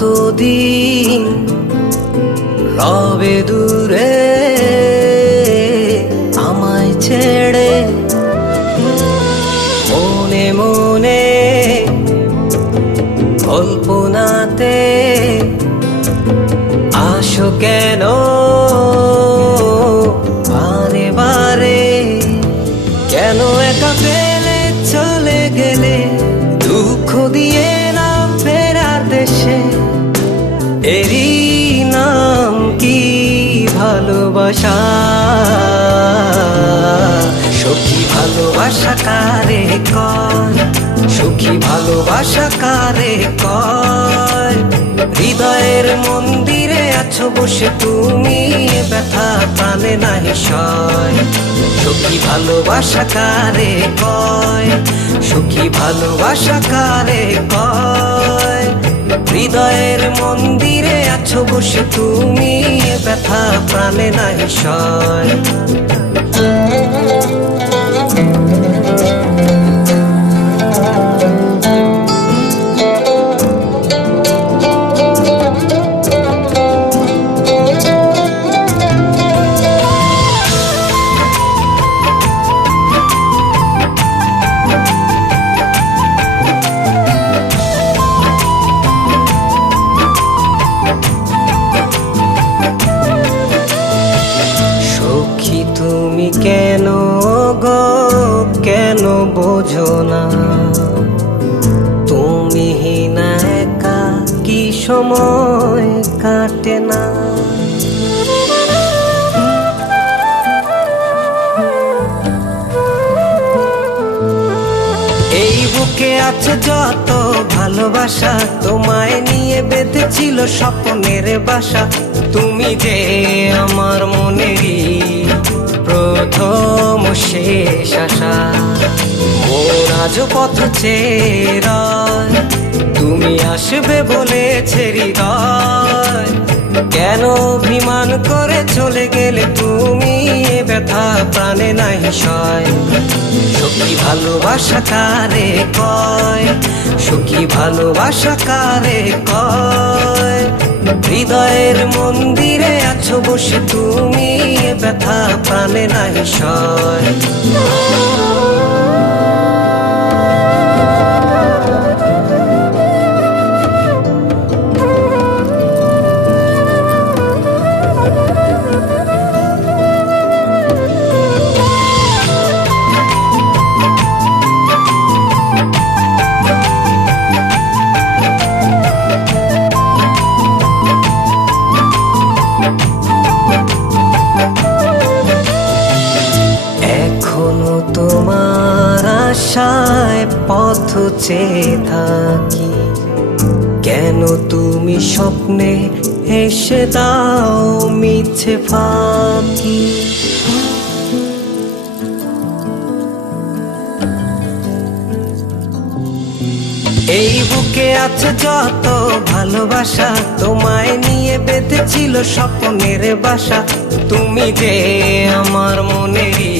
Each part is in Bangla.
কতদিন রবে দূরে আমায় ছেড়ে, মনে মনে কল্পনাতে আসো কেন বারে বারে, কেন একা ফেলে চলে গেলে দুঃখ দিয়ে না ফেরার দেশে, এরই নাম কি ভালোবাসা? সখী ভালোবাসা কারে কয়, সখী ভালোবাসা কারে কয়? হৃদয়ের মন্দিরে আছো বসে তুমি, ব্যথা প্রাণে নাহি সয়। সখী ভালোবাসা কারে কয়, সখী ভালোবাসা কারে কয়? হৃদয়ের মন্দিরে আছো বসে তুমি, ব্যথা প্রাণে নাহি সয়। তুমি কেন গো কেন বোঝো না, তুমি না একা কি সময় কাটে না? এই বুকে আছে যত ভালোবাসা, তোমায় নিয়ে বেঁধেছিল স্বপ্নের বাসা। তুমি যে আমার মনেরই প্রথম শেষ আশা, মোর আজ পথ চেয়ে, তুমি আসবে বলেছে হৃদয়। কেন অভিমান করে চলে গেলে তুমি, ব্যথা প্রাণে নাহি সয়। সখী ভালোবাসা কারে কয়, সখী ভালোবাসা কারে কয়? হৃদয়ের মন্দিরে আছো বসে তুমি, ব্যথা প্রাণে নাহি সয়। তোমার আশায় পথ চেয়ে থাকি, কেন তুমি স্বপ্নে এসে দাও মিছে ফাঁকি? এই বুকে আছে যত ভালোবাসা, তোমায় নিয়ে বেঁধেছিল স্বপ্নের বাসা। তুমি যে আমার মনেরই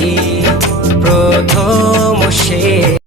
প্রথম শেষ